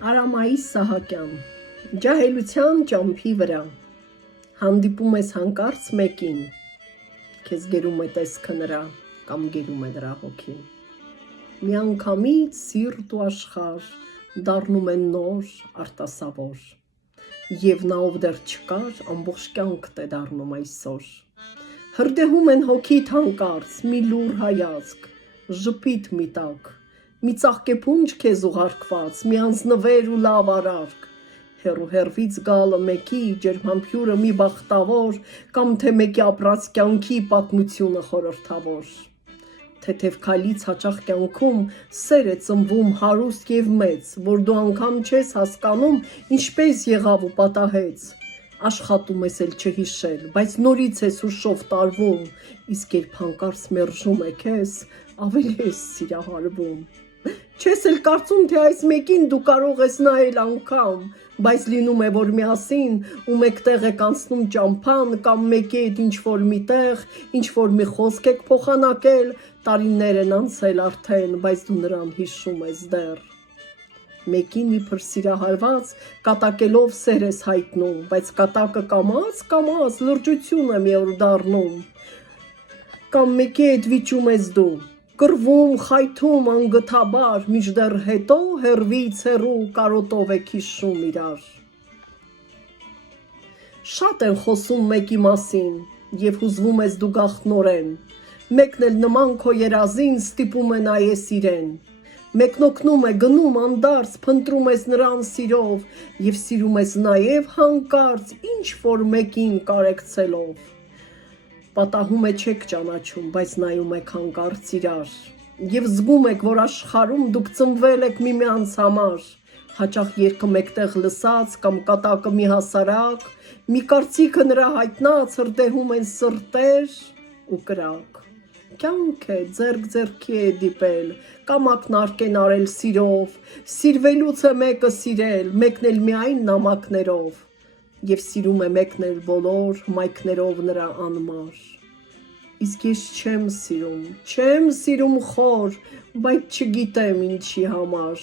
Արամայիս Սահակյան, ջահելության ճամփի վրա, հանդիպում ես հանկարծ մեկին, քեզ գերում է տեսքը նրա, կամ գերում է նրա հոգին, միանգամից սիրտ ու աշխարհ, դառնում են նոր, արտասավոր, և նա ով դեռ չկար, ամբողջ կյանքդ է դառնում այսօր, հրդեհում են հոգիդ հանկարծ, մի լուռ հայացք, ժպիտ մի տակ, մի ծաղկե փունջ քեզ ուղարկված, մի անձնվեր ու լավ արարք, հեռու հեռվից գալը մեկի ջերմամփյուրը մի բախտավոր, կամ թե մեկի ապրած կյանքի պատմությունը խորհրդավոր, թեթև քայլից հաճախ կյանքում սեր է ծնվում հարուստ և մեծ, որ դու անգամ չես հասկանում ինչպես եղավ ու պատահեց, աշխատում ես էլ չհիշել, բայց նորից ես հուշով տարվում, իսկ երբ հանկարծ մերժում է քեզ, ավելի ես սիրահարվում, չես էլ կարծում, թե այս մեկին դու կարող ես նայել անգամ, բայց լինում է, որ միասին ու մեկտեղ եք անցնում ճամփան, կամ մեկի հետ ինչ-որ մի տեղ, ինչ-որ մի խոսք եք փոխանակել, տարիներ են անցել արդեն, բայց դու նրան հիշում ես դեռ, մեկին իբր սիրահարված, կատակելով սեր ես հայտնում, բայց կատակը կամաց լրջություն է մի օր դառնում, կամ մեկի հետ վիճում ես դու, կռվում, խայթում անգթաբար, մինչդեռ հետո հեռվից հեռու կարոտով եք հիշում իրար, շատ են խոսում մեկի մասին, և հուզվում ես դու գաղտնորեն, մեկն էլ նման քո երազին ստիպում է նայես իրեն, մեկն օգնում է գնում անդարձ, փնտրում ես նրան սիրով, և սիրում ես նաև հանկարծ ինչ-որ մեկին կարեկցելով, պատահում է չեք ճանաչում, բայց նայում եք հանկարծ իրար, և զգում եք, որ աշխարհում դուք ծնվել եք միմյանց համար, հաճախ երգը մեկտեղ լսած, կամ կատակը մի հասարակ, մի կարծիքը նրա հայտնած, հրդեհում են սրտեր ու կրակ, կյանք է, ձեռք ձեռքի է դիպել, կամաքն արկ են արել սիրով, սիրվելուց է մեկը սիրել, մեկն էլ միայն նամակներով, և սիրում է մեկն էլ բոլոր հմայքներով նրա անմար, իսկ ես չեմ սիրում խոր, բայց չգիտեմ ինչի համար,